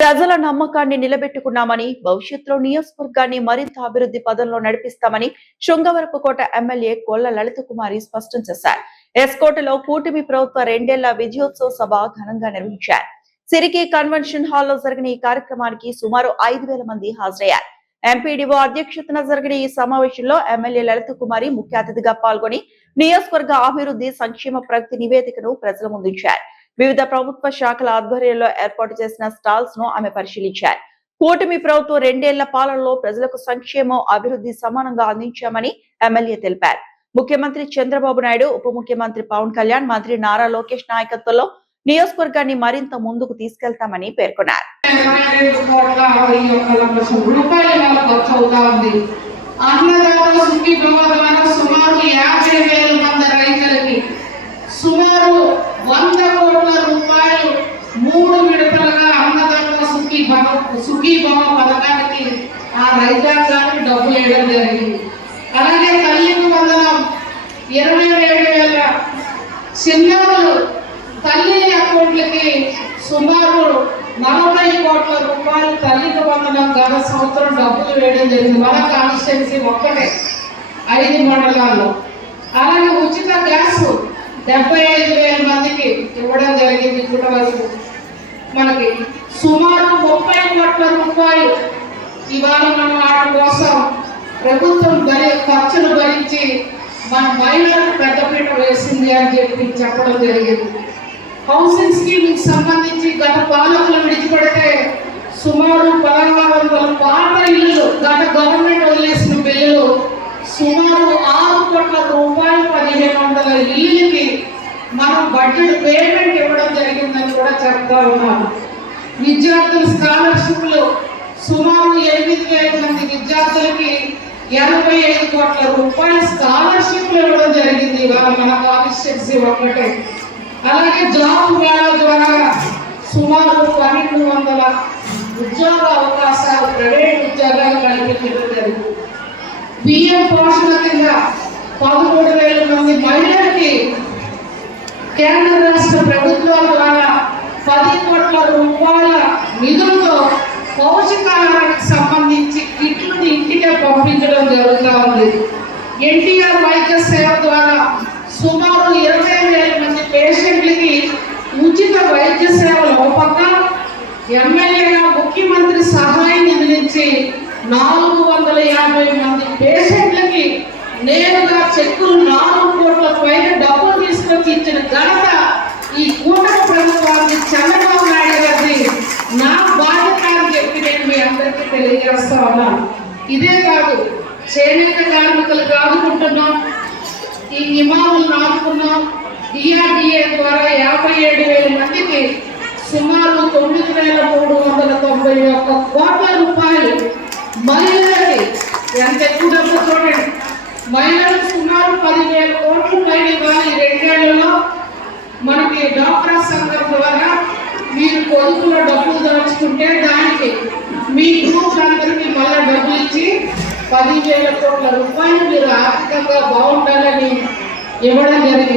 ప్రజల నమ్మకాన్ని నిలబెట్టుకున్నామని, భవిష్యత్తులో నియోజకవర్గాన్ని మరింత అభివృద్ధి పదంలో నడిపిస్తామని శృంగవరపుకోట ఎమ్మెల్యే కోళ్ల లలితకుమారి స్పష్టం చేశారు. ఎస్కోటలో కూటమి ప్రభుత్వ 2 ఏళ్ల విజయోత్సవ సభ ఘనంగా నిర్వహించారు. సిరికి కన్వెన్షన్ హాల్లో జరిగిన ఈ కార్యక్రమానికి సుమారు 5,000 మంది హాజరయ్యారు. ఎంపీడీఓ అధ్యక్షతన జరిగిన ఈ సమావేశంలో ఎమ్మెల్యే లలితకుమారి ముఖ్య అతిథిగా పాల్గొని నియోజకవర్గ అభివృద్ధి సంక్షేమ ప్రగతి నివేదికను ప్రజల ముందుంచారు. వివిధ ప్రభుత్వ శాఖల ఆధ్వర్యంలో ఏర్పాటు చేసిన స్టాల్స్ ను ఆమె పరిశీలించారు. కూటమి ప్రభుత్వం 2 ఏళ్ల పాలనలో ప్రజలకు సంక్షేమం, అభివృద్ధి సమానంగా అందించామని ఎమ్మెల్యే తెలిపారు. ముఖ్యమంత్రి చంద్రబాబు నాయుడు, ఉప ముఖ్యమంత్రి పవన్ కళ్యాణ్, మంత్రి నారా లోకేష్ నాయకత్వంలో నియోజకవర్గాన్ని మరింత ముందుకు తీసుకెళ్తామని పేర్కొన్నారు. సుమారు 100 కోట్ల రూపాయలు 3 విడతలుగా అన్నదాత సుఖీభవ పథకానికి ఆ రైతాంగానికి డబ్బులు వేయడం జరిగింది. అలాగే తల్లికి వందనం 27,000 చిన్నారులు తల్లి అకౌంట్లకి సుమారు 40 కోట్ల రూపాయలు తల్లికి వందనం గత సంవత్సరం డబ్బులు వేయడం జరిగింది. మన కాన్స్టిట్యున్సీ ఒక్కటే 5 మండలాల్లో. అలాగే ఉచిత గ్యాస్ 75,000 మందికి ఇవ్వడం జరిగింది. ఇప్పటి వరకు మనకి సుమారు 30 కోట్ల రూపాయలు ఇవాళ మనం వాటి కోసం ప్రభుత్వం ఖర్చులు భరించి మన మహిళలకు పెద్దపీట వేసింది అని చెప్పడం జరిగింది. హౌసింగ్ స్కీమ్కి సంబంధించి గత పాలకులు విడిచిపెడితే సుమారు 1,600 పాత ఇల్లులు గత గవర్నమెంట్ వదిలేసిన బిల్లులు సుమారు 6 కోట్ల రూపాయలు 1,500 ఇళ్ళకి మనం బడ్జెట్ పేమెంట్ ఇవ్వడం జరిగిందని కూడా చెప్తా ఉన్నాను. విద్యార్థుల స్కాలర్షిప్లు సుమారు 8,000 మంది విద్యార్థులకి 85 కోట్ల రూపాయల స్కాలర్షిప్లు ఇవ్వడం జరిగింది ఇవాళ మన కాన్స్టిట్యున్సీ ఒక్కటే. అలాగే జాబ్ మేళా ద్వారా సుమారు 1,200 ఉద్యోగ అవకాశాలు, ప్రైవేట్ ఉద్యోగాలు కల్పించడం జరిగింది. బియ్యం పోషణ కింద 13,000 మంది మహిళలకి కేంద్ర రాష్ట్ర ప్రభుత్వాల ద్వారా 10 కోట్ల రూపాయల నిధులతో పౌష్టికాహారానికి సంబంధించి కిట్లను ఇంటికే పంపించడం జరుగుతూ ఉంది. ఎన్టీఆర్ వైద్య సేవ ద్వారా సుమారు 20,000 మంది పేషెంట్లకి ఉచిత వైద్య సేవలు ఒక పక్క, ఎమ్మెల్యేగా ముఖ్యమంత్రి సహాయ నిధి నుంచి 450 మంది పేషెంట్లకి నేరుగా చెక్కులు 4 కోట్ల పైన డబ్బులు తీసుకొచ్చి ఇచ్చిన ఘనత ఈ కూటమి ప్రభుత్వానికి, చంద్రబాబు నాయుడు గారిని నా బాధ్యత అని చెప్పి నేను మీ అందరికీ తెలియజేస్తా ఉన్నాను. ఇదే కాదు, చేనేత కార్మికులకు ఆదుకుంటున్నాం, ఈ ఇమాములను ఆదుకున్నాం. డిఆర్డిఏ ద్వారా 57,000 మందికి సుమారు 9,391 కోట్ల రూపాయలు మహిళలకి, ఎంత ఎక్కువ డబ్బు చూడండి, మహిళలకు సుమారు 10,000 కోట్ల పైన ఇవ్వాలి. 2 ఏళ్లలో మనకి డాక్రా సంఘం ద్వారా మీరు పొదుపులో డబ్బులు దాచుకుంటే దానికి మీ గ్రూప్ అందరికీ మళ్ళీ డబ్బులు ఇచ్చి 10,000 కోట్ల రూపాయలు మీరు ఆర్థికంగా బాగుండాలని ఇవ్వడం జరిగింది.